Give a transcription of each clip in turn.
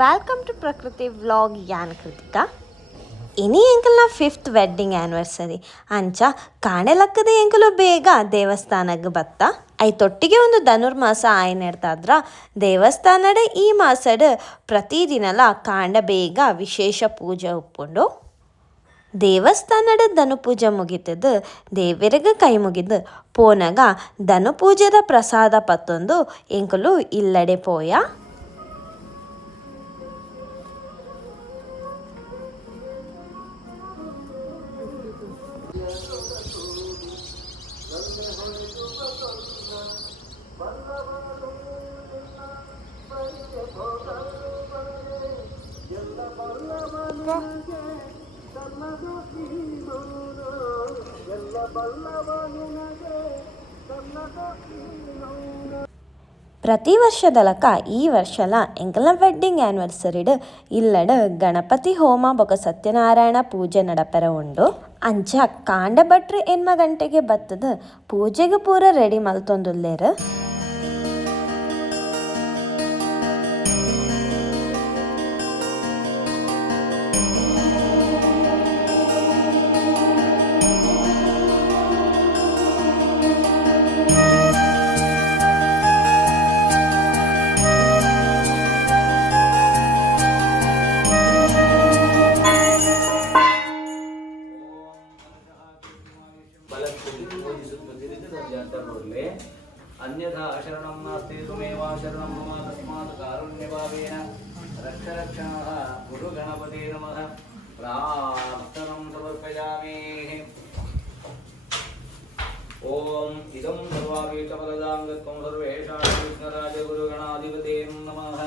Welcome to Prakriti Vlog Yan Kritika. ಇನಿ ಎಂಕಲ್ನ 5th wedding anniversary ಅಂಚ ಕಾಣೆಲಕ್ಕದ ಎಂಕಲು ಬೇಗ ದೇವಸ್ಥಾನಕ್ಕೆ ಬತ್ತ ಐತೊಟ್ಟಿಗೆ ಒಂದು ಧನುರ್ಮಾಸ ಆಯ್ನೆಡ್ತಾದ್ರ ದೇವಸ್ಥಾನಡೆ ಈ ಮಾಸಡ್ ಪ್ರತಿದಿನಲ ಕಾಂಡ ಬೇಗ ವಿಶೇಷ ಪೂಜೆ ಉಪ್ಪುಂಡು. ದೇವಸ್ಥಾನದ ಧನು ಪೂಜೆ ಮುಗಿತದ ದೇವರಿಗೆ ಕೈ ಮುಗಿದು ಪೋನಗ ಧನು ಪೂಜೆದ ಪ್ರಸಾದ ಪತ್ತೊಂದು ಎಂಕಲು ಇಲ್ಲಡೆ ಪೋಯ. ಪ್ರತಿ ವರ್ಷದಲಕ ಈ ವರ್ಷಲ ಎಂಕಲ್ನ ವೆಡ್ಡಿಂಗ್ ಆ್ಯನಿವರ್ಸರಿಡ್ ಇಲ್ಲಡ್ ಗಣಪತಿ ಹೋಮ ಬೊಕ ಸತ್ಯನಾರಾಯಣ ಪೂಜೆ ನಡಪೆರ ಉಂಡು. ಅಂಚ ಕಾಂಡ ಭಟ್ರು ಎನ್ಮ ಗಂಟೆಗೆ ಬತ್ತದ ಪೂಜೆಗೆ ಪೂರ ರೆಡಿ ಮಲ್ತೊಂದುಲ್ಲೇರು. अन्यथा अशरणं नास्ति त्वमेव शरणं मम तस्मात् कारुण्यभावेन रक्ष रक्षणः गुरु गणपते नमः. प्रार्थनं समर्पयामि. ॐ इदं सर्वाभीष्टफलदाङ्गत्वं सर्वेषां विघ्नराज गुरुगणाधिपते नमः.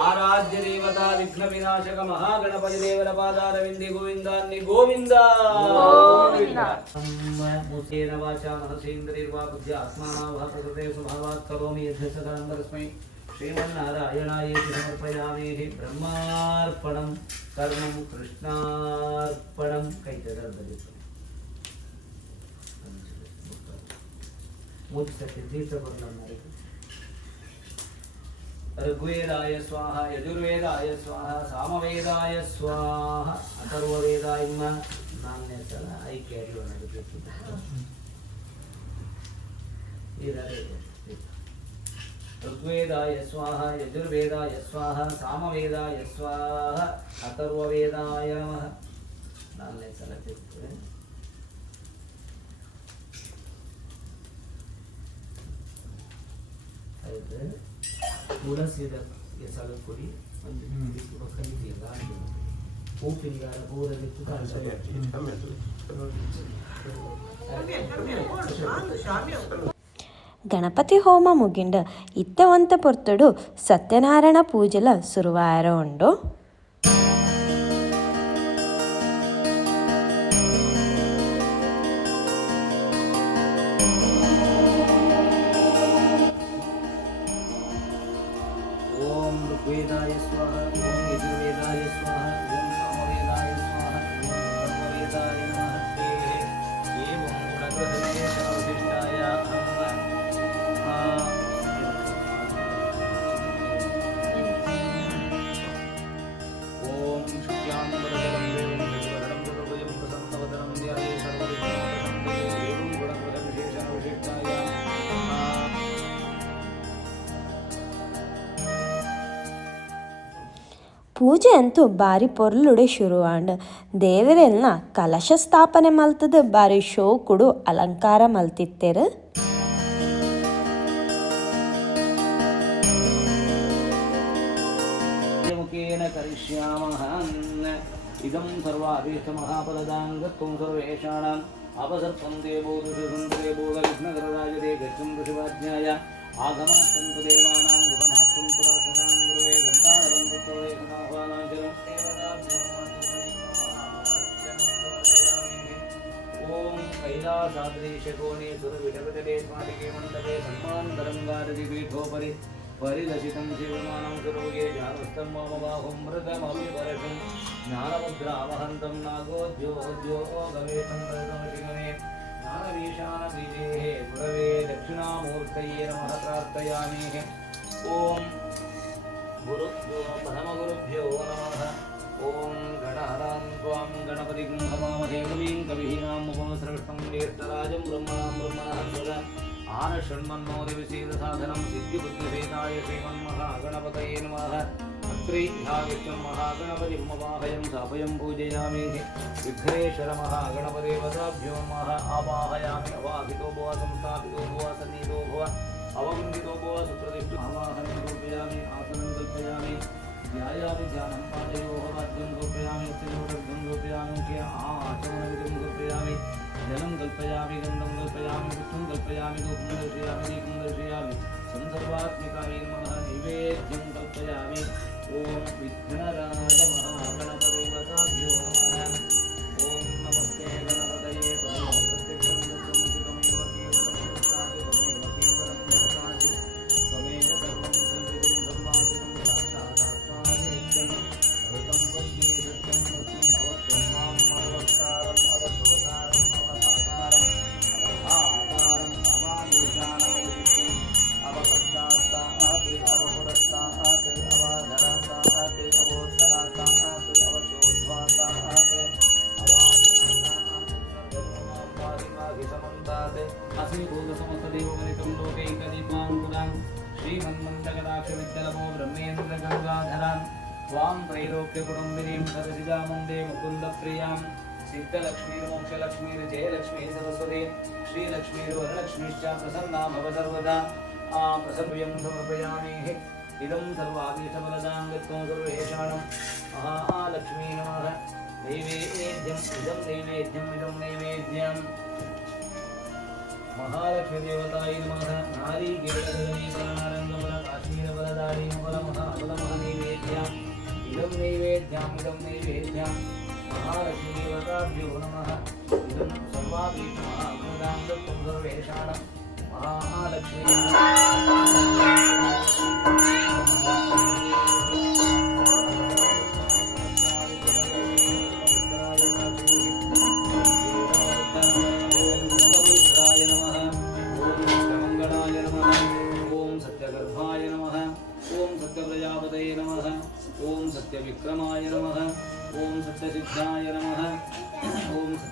आराध्य देवता विघ्न विनाशक महागणपति देवर पादारविंदे गोविंदान्नि गोविंद मुखेन वाचा मनसेन्द्रिर्वा बुद्ध्या आत्मना वा प्रकृते स्वभावात् करोमि यद्यत् तदनन्तरस्मै श्रीमन्नारायणायेति समर्पयामि ब्रह्मार्पणं कर्मं कृष्णार्पणं कैतदर्दलितम् मुझसे तीर्थवर्णन ऋग्वेदाय स्वाहा यजुर्वेदाय स्वाहा सामवेदाय स्वाहा अथर्ववेदाय नान्य चला आई कैरी होना ऋग्वेदाय स्वाहा यजुर्वेदाय स्वाहा सामवेदाय स्वाहा अथर्ववेदाय नमः नान्य चला ತುಳಸಿದ ಎಸಳು ಕೊಡಿ ಒಂದು ಕಲಿತಿಲ್ಲ ಉಪ್ಪಿನಗಾರ ಊರಲ್ಲಿ ಗಣಪತಿ ಹೋಮ ಮುಗಿಂಡ ಇತ್ತವಂತ ಪೊರ್ತುಡು ಸತ್ಯನಾರಾಯಣ ಪೂಜೆಲ ಸುರುವಾರ ಉಂಡು. ऋग्वेदाय स्वाहा ओम यजुर्वेदाय स्वाहा ओम सामवेदाय स्वाहा ओम अथर्ववेदाय नमः एवं गुणग्रहविशेषणविशिष्टाय ओम शुक्लांबरधरं देवं शशिवर्णं चतुर्भुजं प्रसन्नवदनं ध्याये सर्वविघ्नोपशान्तये एवं गुणग्रहविशेषणविशिष्टाय ಪೂಜೆ ಅಂತೂ ಬಾರಿ ಪೊರ್ಲುಡೆ ಶುರುವಾಂಡ್ ದೇವರೆಲ್ಲ ಕಲಶ ಸ್ಥಾಪನೆ ಮಲ್ತದ ಬಾರಿ ಶೋಕುಡು ಅಲಂಕಾರ ಮಲ್ತಿತ್ತೇರು. ಮುಖೇನ ಕರಿಷ್ಯಾಮಃ ಇದಂ ಸರ್ವಾಭೀಷ್ಟ ಮಹಾಫಲದಾಂಗತ್ವಂ ಸರ್ವೇಷಾಣಾಂ ಅಪಸರ್ಪಂ ದೇವೋದುಷ ಸುಂದರೇ ಬೋಧವಿಘ್ನಕರರಾಜದೇ ಗಚ್ಚಂ ಋಷಿವಾಜ್ಞಾಯ ಆಗಮಾತ್ಸಂತು ದೇವಾನಾಂ ಗುಣಮಾತ್ಸಂ ಪುರಾಕ್ಷಸಾಂ ಗುರುವೇ ಘಂಟಾರವಂ ಪುತ್ರವೇ ಕಥಾಹ್ವಾನಾಂಚಲಂ ಓಂ ಕೈಲಾಸಾದ್ರೀಶಕೋಣೆ ಸುರವಿಟಪಟಲೇ ಸ್ಮಾರಕೆ ಮಂಡಪೇ ಸನ್ಮಾನತರಂಗಾರತಿ ಪೀಠೋಪರಿ ಪರಿಲಸಿತಂ ಶಿವಮಾನಂ ಸುರಭುಗೆ ಜಾನಸ್ಥಂ ಮಮ ಬಾಹುಂ ಮೃತಮಪಿ ಪರಶಂ ಜ್ಞಾನಮುದ್ರಾವಹಂತಂ ನಾಗೋದ್ಯೋದ್ಯೋಗವೇಶಂ ತದಮಶಿಗಮೇ ಜ್ಞಾನವೀಶಾನಬೀಜೇಃ ಗುರವೇ ದಕ್ಷಿಣಾಮೂರ್ತಯೇ ನಮಃ ಪ್ರಾರ್ಥಯಾಮಿ. ಓಂ ಗುರುಭ್ಯೋ ಪರಮಗುರುಭ್ಯೋ ನಮಃ. ಓಂ ಗಣಹರಾಂ ತ್ವಾಂ ಗಣಪತಿಂ ಹವಾಮಹೇ ಕವಿಂ ಕವಿಹೀನಾಂ ಉಪಮಸ್ರಷ್ಟಂ ಜ್ಯೇಷ್ಠರಾಜಂ ಬ್ರಹ್ಮಣಾಂ ಬ್ರಹ್ಮಣಃ ಆನ ಷಣ್ಮನ್ನೋದಿ ವಿಸೇದ ಸಾಧನಂ ಸಿದ್ಧಿಬುದ್ಧಿಭೇದಾಯ ಶ್ರೀಮನ್ಮಹಾಗಣಪತಯೇ ನಮಃ. ಅತ್ರೇಧ್ಯಾವಿಷ್ಣು ಮಹಾಗಣಪತಿಂ ಅವಾಹಯಂ ಸ್ಥಾಪಯಂ ಪೂಜಯಾಮಿ. ವಿಘ್ನೇಶ್ವರ ಮಹಾಗಣಪದೇವತಾಭ್ಯೋ ನಮಃ ಆವಾಹಯಾಮಿ. ಅವಾಹಿತೋ ಭವ ಸಂಸ್ಥಾಪಿತೋ ಭವ ಸನ್ನಿಧೋ ಭವ ಅವವಂದಿತೋ ಭವ ಸುಪ್ರತಿಷ್ಠೋ ಆವಾಹನಂ ಕಲ್ಪಯಾಮಿ. ಆಸನಂ ಕಲ್ಪಯಾಮಿ. ಧ್ಯಾಯಾಮಿ ಧ್ಯಾನಂ ಪಾದಯೋಃ ವಾದ್ಯಂ ಕಲ್ಪಯಾಮಿ. ಅತ್ಯನೋಟರ್ಧಂ ಕಲ್ಪಯಾಮಿ. ಆಚಮನವಿಧಿಂ ಕಲ್ಪಯಾಮಿ. जलं कल्पयामि गन्धं कल्पयामि पुष्पं कल्पयामि धूपं दर्शयामि दीपं दर्शयामि संसर्वात्मिकाय नमः नैवेद्यं कल्पयामि. ॐ विघ्नराज महागणपदेवताभ्यो नमः. ॐ नमस्ते गणपतये त्वमेव प्रत्यक्षं दत्तमसि त्वमेव केवलं दत्तासि त्वमेव केवलं दत्तासि त्वमेव सर्वं कल्पितं सम्भासितं साक्षादात्मासि नित्यं ऋतं वच्मि सत्यं वच्मि अवत्वं माम् अवक्तारम् अवधोतारम् श्रीमन्मन्दकटाक्षविद्यलमो ब्रह्मेन्द्रगङ्गाधरान् त्वां त्रैलोक्य कुटुम्बिनीं सरसिजामुन्दे मुकुन्दप्रियां सिद्धलक्ष्मीर्मोक्षलक्ष्मीर्जयलक्ष्मी सरस्वती श्रीलक्ष्मीर्वरलक्ष्मीश्च प्रसन्ना भव सर्वदा. प्रसन्नं समर्पयामि. इदं सर्वाभीष्टफलदाङ्गत्वं सर्वेषाणं महालक्ष्मी नमः. नैवेद्यम् इदं नैवेद्यम् इदं नैवेद्यं महालक्ष्मीदेवतायै नमः. नारीकेतनगणीकरणारङ्गफल काश्मीरफलदारीमफलमः नैवेद्यम् इदं नैवेद्यम् इदं नैवेद्यं महालक्ष्मीदेवताभ्यो नमः. इदं सर्वाभीष्टमहाफलदाङ्गत्वं सर्वेषाणं महालक्ष्मी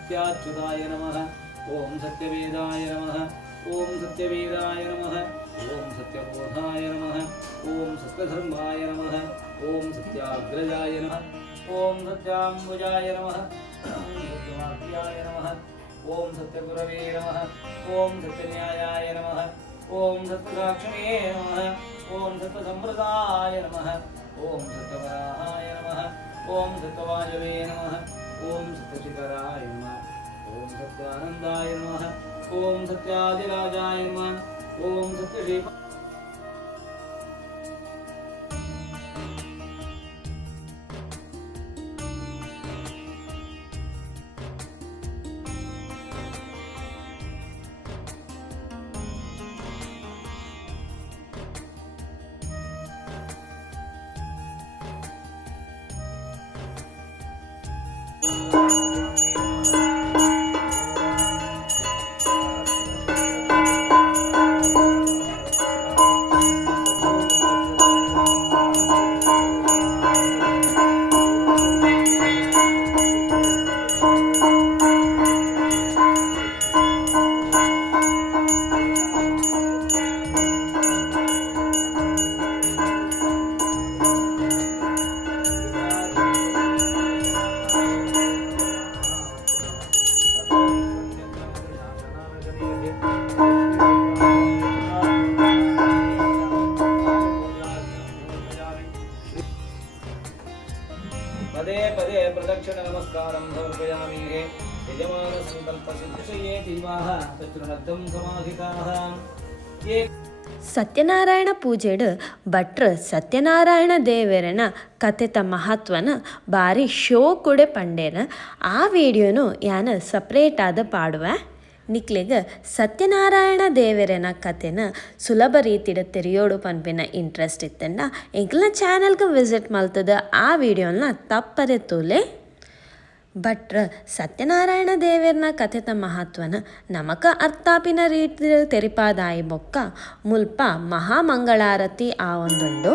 सत्याच्युताय नमः ॐ सत्यवेदाय नमः ॐ सत्यवीराय नमः ॐ सत्यबोधाय नमः ॐ सत्यधर्माय नमः ॐ सत्याग्रजाय नमः ॐ सत्याम्बुजाय नमः ॐ सत्यवाक्याय नमः ॐ सत्यगुरवे नमः ॐ सत्यन्यायाय नमः ॐ सत्यसाक्षिणे नमः ॐ सत्यसम्प्रदाय नमः ॐ सत्यवराहाय नमः ॐ सत्यवायवे नमः ॐ सत्यशिखराय नमः ॐ सत्यानन्दाय नमः ॐ सत्यादिराजाय नमः ॐ सत्यशीप पदे पदे प्रदक्षिण नमस्कारं समर्पयामि यजमान संकल्प सिद्धिये दीवाः तच्चुनद्धं समाहिताः ये ಸತ್ಯನಾರಾಯಣ ಪೂಜೆಡು ಭಟ್ರು ಸತ್ಯನಾರಾಯಣ ದೇವರನ ಕಥೆತ ಮಹತ್ವನ ಭಾರಿ ಶೋ ಕೂಡ ಪಂಡೇನ ಆ ವಿಡಿಯೋನು ಯಾನು ಸಪ್ರೇಟ್ ಆದ ಪಾಡುವೆ ನಿಕ್ಲೆಗೆ ಸತ್ಯನಾರಾಯಣ ದೇವರನ ಕಥೆನ ಸುಲಭ ರೀತಿಯ ತೆರೆಯೋಡು ಪನ್ಪಿನ ಇಂಟ್ರೆಸ್ಟ್ ಇತ್ತಂಡ ಎಂಕ್ಲ ಚಾನಲ್ಗೆ ವಿಸಿಟ್ ಮಲ್ತದ ಆ ವಿಡಿಯೋನ ತಪ್ಪದೆ ತೋಲೆ ಭಟ್ರ ಸತ್ಯನಾರಾಯಣ ದೇವರನ ಕಥೆತ ಮಹತ್ವನ ನಮಕ ಅರ್ಥಾಪಿನ ರೀತಿ ತೆರಿಪಾದಾಯಿ ಬೊಕ್ಕ ಮುಲ್ಪ ಮಹಾಮಂಗಳಾರತಿ ಆ ಒಂದುಂಡು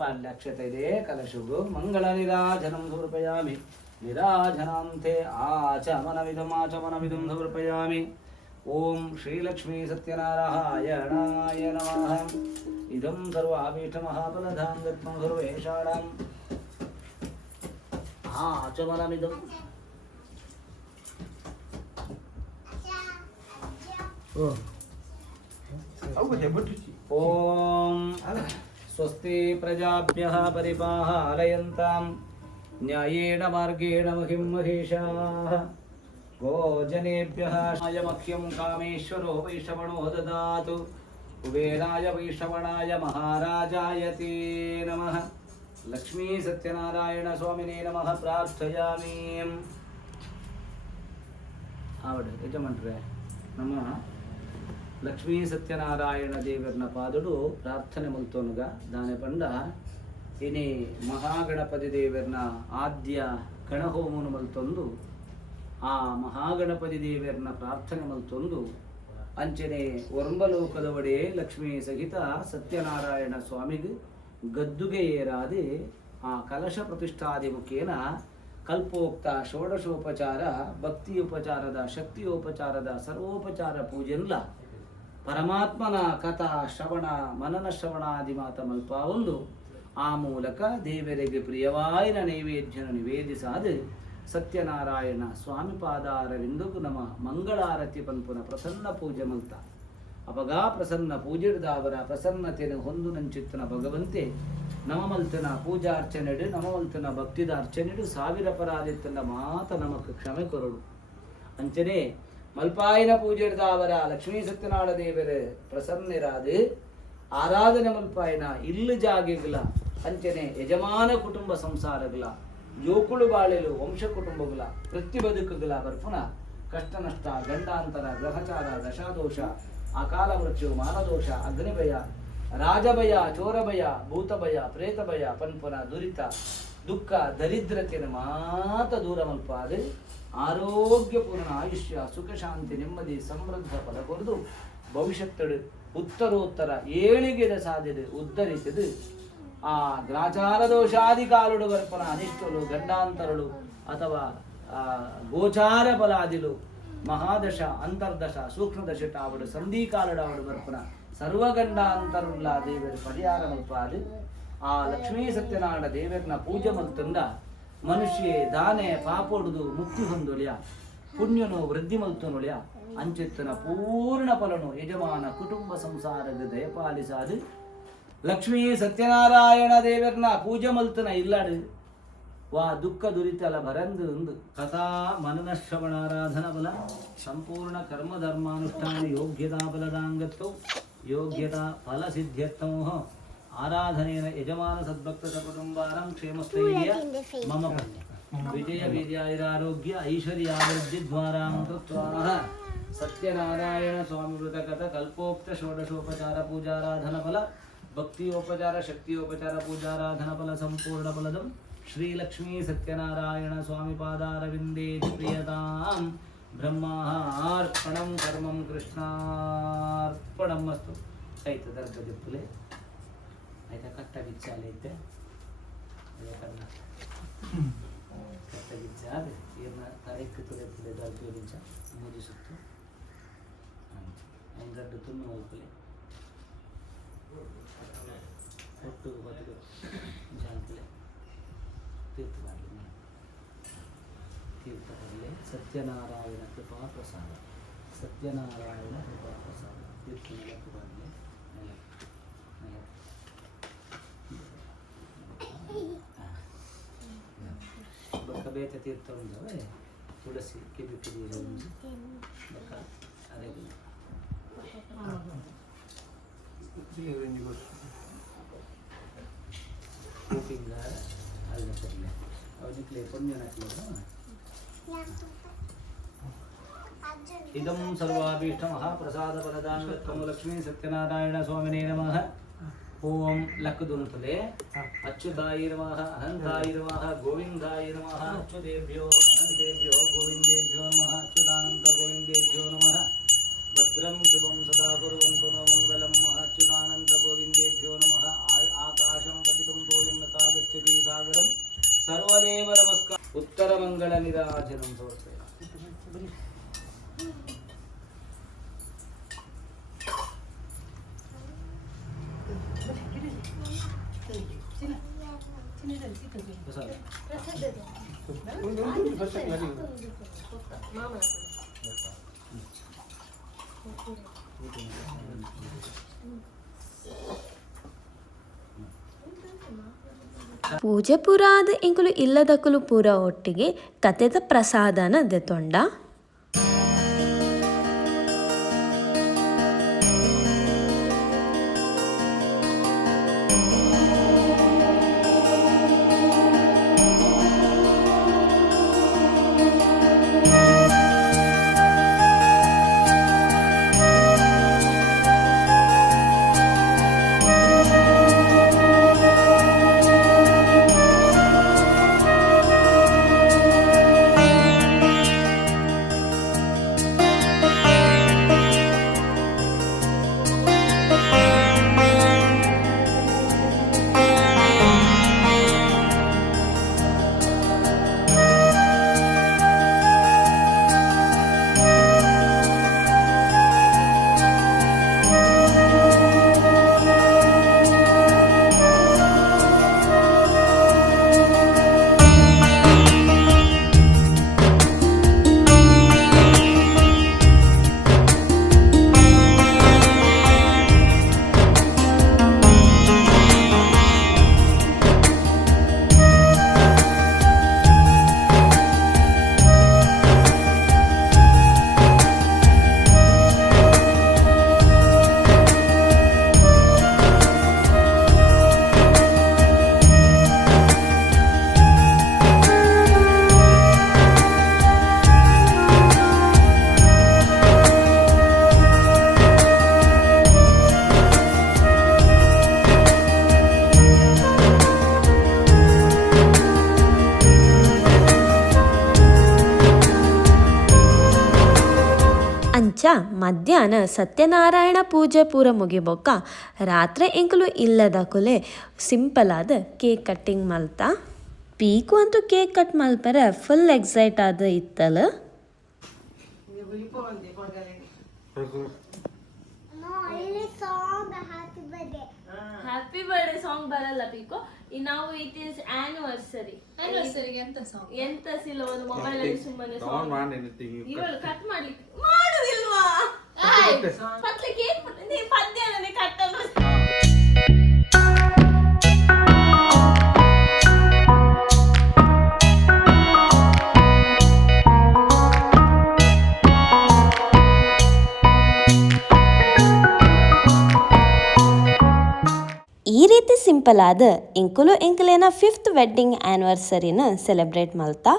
ಪಾಲ್ಯಕ್ಷತೆ ಇದೆ ಕಲಶುಗು ಮಂಗಳ ನಿರಾಜನಂ ಸಮರ್ಪಯಾಮಿ ನಿರಾಜನಾಂತೆ ಆಚಮನವಿದಂ ಸಮರ್ಪಯಾಮಿ. ಓಂ ಶ್ರೀಲಕ್ಷ್ಮೀ ಸತ್ಯನಾರಾಯಣಾಯ ನಮಃ. ಇದಂ ಸರ್ವಾಭೀಷ್ಟಮಹಾಫಲಧಾಂ ಗತ್ಮಂ ಸರ್ವೇಷಾಣಾಂ ಆಚಮನಮಿದಂ. ಓಂ ಸ್ವಸ್ತಿ ಪ್ರಜಾಭ್ಯಃ ಪರಿಪಾಲಯಂತಾಂ ನ್ಯಾಯೇನ ಮಾರ್ಗೇಣ ಮಹಿಂ ಮಹೇಶಾಃ. ಗೋಜನೇಭ್ಯಃ ಮಖ್ಯಂ ಕಾಮೇಶ್ವರೋ ವೈಶ್ರವಣೋ ದದಾತು. ಕುಬೇರಾಯ ವೈಶ್ರವಣಾಯ ಮಹಾರಾಜಾಯ ತೇ ನಮಃ. ಲಕ್ಷ್ಮೀ ಸತ್ಯನಾರಾಯಣ ಸ್ವಾಮಿನೇ ನಮಃ ಪ್ರಾರ್ಥಯಾಮಿ. ಆವಡು ಯಜಮಾನ್ರೆ ನಮ್ಮ ಲಕ್ಷ್ಮೀ ಸತ್ಯನಾರಾಯಣ ದೇವರನ ಪಾದಡು ಪ್ರಾರ್ಥನೆ ಮಲ್ತೋನುಗ ದಾನೆ ಪಂಡ ಇನಿ ಮಹಾಗಣಪತಿ ದೇವರನ ಆದ್ಯ ಗಣಹೋಮನು ಮಲ್ತೊಂದು ಆ ಮಹಾಗಣಪತಿ ದೇವರನ ಪ್ರಾರ್ಥನೆ ಮಲ್ತೊಂದು ಅಂಚನೆ ವರ್ಮಲೋಕದ ಒಡೆ ಲಕ್ಷ್ಮೀ ಸಹಿತ ಸತ್ಯನಾರಾಯಣ ಸ್ವಾಮಿಗೆ ಗದ್ದುಗೆ ಏರಾದೆ ಆ ಕಲಶ ಪ್ರತಿಷ್ಠಾದಿ ಮುಖೇನ ಕಲ್ಪೋಕ್ತ ಷೋಡಶೋಪಚಾರ ಭಕ್ತಿಯೋಪಚಾರದ ಶಕ್ತಿಯೋಪಚಾರದ ಸರ್ವೋಪಚಾರ ಪೂಜೆಲ್ಲ ಪರಮಾತ್ಮನ ಕಥಾ ಶ್ರವಣ ಮನನ ಶ್ರವಣಾದಿ ಮಾತ ಮಲ್ಪ ಒಂದು ಆ ಮೂಲಕ ದೇವರಿಗೆ ಪ್ರಿಯವಾಯಿನ ನೈವೇದ್ಯನ ನಿವೇದಿಸಾದು ಸತ್ಯನಾರಾಯಣ ಸ್ವಾಮಿ ಪಾದಾರವಿಂದುಗು ನಮ ಮಂಗಳಾರತಿ ಪಂಪುನ ಪ್ರಸನ್ನ ಪೂಜೆ ಮಲ್ತ ಅಪಗಾ ಪ್ರಸನ್ನ ಪೂಜಿಡ್ದಾವರ ಪ್ರಸನ್ನತೆಯನ್ನು ಹೊಂದು ನಂಚಿತ್ತನ ಭಗವಂತೆ ನಮಮಲ್ತನ ಪೂಜಾರ್ಚನೆಡು ನಮಮಲ್ತನ ಭಕ್ತಿದ ಅರ್ಚನೆಡು ಸಾವಿರ ಪರಾದಿತ್ತನ ಮಾತ ನಮಕ್ ಕ್ಷಮೆ ಕೊರಡು ಅಂಚನೆ ಮಲ್ಪಾಯಿನ ಪೂಜಿಡ್ದಾವರ ಲಕ್ಷ್ಮೀ ಸತ್ಯನಾರಾಯಣ ದೇವರ ಪ್ರಸನ್ನರಾದು ಆರಾಧನೆ ಮಲ್ಪಾಯಿನ ಇಲ್ಲು ಜಾಗೆಗಳ ಅಂಚನೆ ಯಜಮಾನ ಕುಟುಂಬ ಸಂಸಾರಗಳ ಯೋಕುಳು ಬಾಳೆಲು ವಂಶ ಕುಟುಂಬಗಳ ವೃತ್ತಿ ಬದುಕುಗಳ ಬರ್ಪುನ ಕಷ್ಟ ನಷ್ಟ ಗಂಡಾಂತರ ಗ್ರಹಚಾರ ದಶಾದೋಷ ಅಕಾಲ ಮೃತ್ಯು ಮಾನದೋಷ ಅಗ್ನಿಭಯ ರಾಜಭಯ ಚೋರಭಯ ಭೂತಭಯ ಪ್ರೇತಭಯ ಪನ್ಪುನ ದುರಿತ ದುಃಖ ದರಿದ್ರತೆಯ ಮಾತ ದೂರ ಮಲ್ಪಾದು ಆರೋಗ್ಯಪೂರ್ಣ ಆಯುಷ್ಯ ಸುಖ ಶಾಂತಿ ನೆಮ್ಮದಿ ಸಮೃದ್ಧ ಫಲ ಕೊರದು ಭವಿಷ್ಯತ್ತಡು ಉತ್ತರೋತ್ತರ ಏಳಿಗೆದ ಸಾಧ್ಯತೆ ಉದ್ಧರಿಸಿದು ಆ ಗ್ರಾಚಾರ ದೋಷಾದಿ ಕಾಲುಡು ಬರ್ಪನ ಅನಿಷ್ಟಲು ಗಂಡಾಂತರಳು ಅಥವಾ ಗೋಚಾರ ಬಲಾದಿಲು ಮಹಾದಶ ಅಂತರ್ದಶ ಸೂಕ್ಷ್ಮದಶ ಆವಡು ಸಂಧಿ ಕಾಲಡ ಆವಡು ಬರ್ಪನ ಸರ್ವಗಂಡಾಂತರುಲ್ಲ ದೇವರ ಪರಿಹಾರ ಮಲ್ಪಾದು ಆ ಲಕ್ಷ್ಮೀ ಸತ್ಯನಾರಾಯಣ ದೇವರನ್ನ ಪೂಜೆ ಮಲ್ತಂದ ಮನುಷ್ಯ ದಾನೆ ಪಾಪೊಡುದು ಮುಕ್ತಿ ಹೊಂದೊಳ್ಯ ಪುಣ್ಯನು ವೃದ್ಧಿ ಮಲ್ತನೊಳ್ಯ ಅಂಚಿತ್ತನ ಪೂರ್ಣ ಫಲನು ಯಜಮಾನ ಕುಟುಂಬ ಸಂಸಾರದ ದಯಪಾಲಿಸಾದು ಲಕ್ಷ್ಮೀ ಸತ್ಯನಾರಾಯಣ ದೇವರನ್ನ ಪೂಜೆ ಮಲ್ತನ ಇಲ್ಲಾಡು ವಾ ದುಃಖ ದುರಿತಲ ಬರಂದು ಒಂದು ಕಥಾ ಮನನ ಶ್ರವಣಾರಾಧನ ಬಲ ಸಂಪೂರ್ಣ ಕರ್ಮ ಧರ್ಮಾನುಷ್ಠಾನ ಯೋಗ್ಯತಾ ಫಲದಾಂಗತ್ವ ಯೋಗ್ಯತಾ ಫಲ ಸಿದ್ಧ್ಯರ್ಥಮೋ ಆರಾಧನೆಯ ಯಜಮಾನ ಸದ್ಭಕ್ತ ಕುಟುಂಬಾರಂ ಕ್ಷೇಮಸ್ಥೈರ್ಯ ಮಮ ವಿಜಯ ವೀರ್ಯಾಯುರಾರೋಗ್ಯ ಐಶ್ವರ್ಯಾಭಿವೃದ್ಧಿ ದ್ವಾರಾಂ ಕೃತ್ವಾಹ ಸತ್ಯನಾರಾಯಣ ಸ್ವಾಮಿ ವೃತಕಥ ಕಲ್ಪೋಕ್ತ ಷೋಡಶೋಪಚಾರ ಪೂಜಾರಾಧನ ಫಲ ಭಕ್ತಿಯೋಪಚಾರ ಶಕ್ತಿಯೋಪಚಾರ ಪೂಜಾರಾಧನ ಫಲ ಸಂಪೂರ್ಣ ಫಲದಂ ಶ್ರೀ ಲಕ್ಷ್ಮೀ ಸತ್ಯನಾರಾಯಣ ಸ್ವಾಮಿ ಪಾದಾರವಿಂದೇ ಪ್ರಿಯತಾಂ ಬ್ರಹ್ಮಾರ್ಪಣಂ ಕರ್ಮಂ ಕೃಷ್ಣಾರ್ಪಣಂ ಅಸ್ತು. ಆಯ್ತು ದರ್ಗದಿಪ್ಪಲೆ ಆಯ್ತಾ ಕಟ್ಟಾಗಿಚ್ಚಾಲೆ ಐತೆ ಕಟ್ಟಾಗಿಚ್ಚಾದೆ ಇರ್ನ ತಾರೀಕು ತುಳಿಯಪ್ಪಲೆ ದರ್ಗೋದಿಂಚ ಮುಗಿಸುತ್ತು ಐದು ತುಂಬ ಹೋಗ್ಬಲೆ ಒಟ್ಟು ಬದುಕು ಜಾಂಪಲೆ ತೀರ್ಥದಲ್ಲಿ ಸತ್ಯನಾರಾಯಣ ಕೃಪಾ ಪ್ರಸಾದ ಸತ್ಯನಾರಾಯಣ ಕೃಪಾ ಪ್ರಸಾದ ತೀರ್ಥಕ್ಕೆ ಬರಲಿ ಬೇತ ತೀರ್ಥ ಉಂಟವೆ ತುಳಸಿ ಕಿಬಿಕಿರಿ ಬಕ್ಕ ಅದೇ ಕೂಪಿಂಗ ಅದಕ್ಕೆ ಅವನಿಕ್ಲೆ ಪುಣ್ಯನಕ್ಲೆ ಇದಂ ಸರ್ವಾಭೀಷ್ಟ ಮಹಾಪ್ರಸಾದ ಫಲದಾಂಗತ್ವಂ ಲಕ್ಷ್ಮೀ ಸತ್ಯನಾರಾಯಣ ಸ್ವಾಮಿನೇ ನಮಃ. ಓಂ ಲಕ್ಕದುಂತಲೆ ಅಚ್ಯುತಾಯ ನಮಃ ಅನಂತಾಯ ನಮಃ ಗೋವಿಂದಾಯ ನಮಃ ಅಚ್ಯುತೇಭ್ಯೋ ಅನಂತೇಭ್ಯೋ ಗೋವಿಂದೇಭ್ಯೋ ನಮಃ ಅಚ್ಯುತಾನಂತ ಗೋವಿಂದೇಭ್ಯೋ ನಮಃ भद्रं शुभं सदा कुर्वन्तु नो मङ्गलं अच्युतानन्तगोविन्देभ्यो नमः आकाशं पतितं तोयं यथा गच्छति सागरं सर्वदेव नमस्कार उत्तरमङ्गलनिराजनं समर्पयामि ಪೂಜೆ ಪೂರ ಆದ ಇಂಕುಲು ಇಲ್ಲದಕ್ಕಲು ಪೂರ ಒಟ್ಟಿಗೆ ಕತೆದ ಪ್ರಸಾದನ ದೆತೊಂಡ. ಅಂಚ ಮಧ್ಯಾಹ್ನ ಸತ್ಯನಾರಾಯಣ ಪೂಜೆ ಪೂರ ಮುಗಿಬೊಕ್ಕ ರಾತ್ರಿ ಎಂಕುಲು ಇಲ್ಲದ ಕುಲೆ ಸಿಂಪಲ್ ಆದ ಕೇಕ್ ಕಟ್ಟಿಂಗ್ ಮಲ್ತ. ಪೀಕು ಅಂತೂ ಕೇಕ್ ಕಟ್ ಮಲ್ಪರೆ ಫುಲ್ ಎಕ್ಸೈಟ್ ಆದ ಇತ್ತಲ್ಲ. ಹ್ಯಾಪಿ ಬರ್ಡೇ ಸಾಂಗ್ ಬರಲ್ಲ ಪೀಕೋ. ನಾವು ಇಟ್ ಇಸ್ ಆನಿವರ್ಸರಿ. ಎಂತ ಸಿಲ್ಲ ಒಂದು ಮೊಬೈಲ್ ಅಲ್ಲಿ ಸುಮ್ಮನೆ ಇವಳು ಕಟ್ ಮಾಡ್ಲಿಕ್ಕೆ ಮಾಡುದಿಲ್ವಾ? ಪತ್ಲೆ ಕೇಕ್ ನೀ ಪದ್ಯನೇ ಕಟ್ಟಲ್ಲ. ಈ ರೀತಿ ಸಿಂಪಲ್ ಆದ ಇಂಕುಲು ಎಂಕಲೇನ 5th wedding ಆ್ಯನಿವರ್ಸರಿನ celebrate Malta.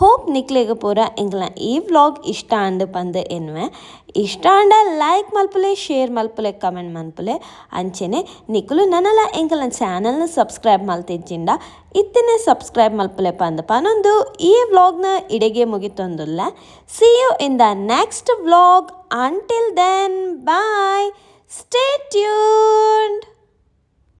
Hope ನಿಕ್ಲೆಗೆ ಪೂರ ಎಂಕಲ್ನ ಈ ವ್ಲಾಗ್ ಇಷ್ಟ ಅಂದು ಪಂದು ಎನ್ವೆ. ಇಷ್ಟ ಅಂಡ ಲೈಕ್ ಮಲ್ಪಲೆ, ಶೇರ್ ಮಲ್ಪಲೆ, ಕಮೆಂಟ್ ಮಲ್ಪಲೆ. ಅಂಚೆನೆ ನಿಕ್ಲು ನನ್ನಲ್ಲ ಎಂಕಲ್ನ ಚಾನಲ್ನ ಸಬ್ಸ್ಕ್ರೈಬ್ ಮಲ್ತಿಜ್ಜಿಂಡ ಇತ್ತನೇ ಸಬ್ಸ್ಕ್ರೈಬ್ ಮಲ್ಪಲೆ ಪಂದು ಪನೊಂದು ಈ ವ್ಲಾಗ್ನ ಇಡೆಗೆ ಮುಗಿತೊಂದುಲ್ಲ. See you in the next vlog. Until then bye. Stay tuned.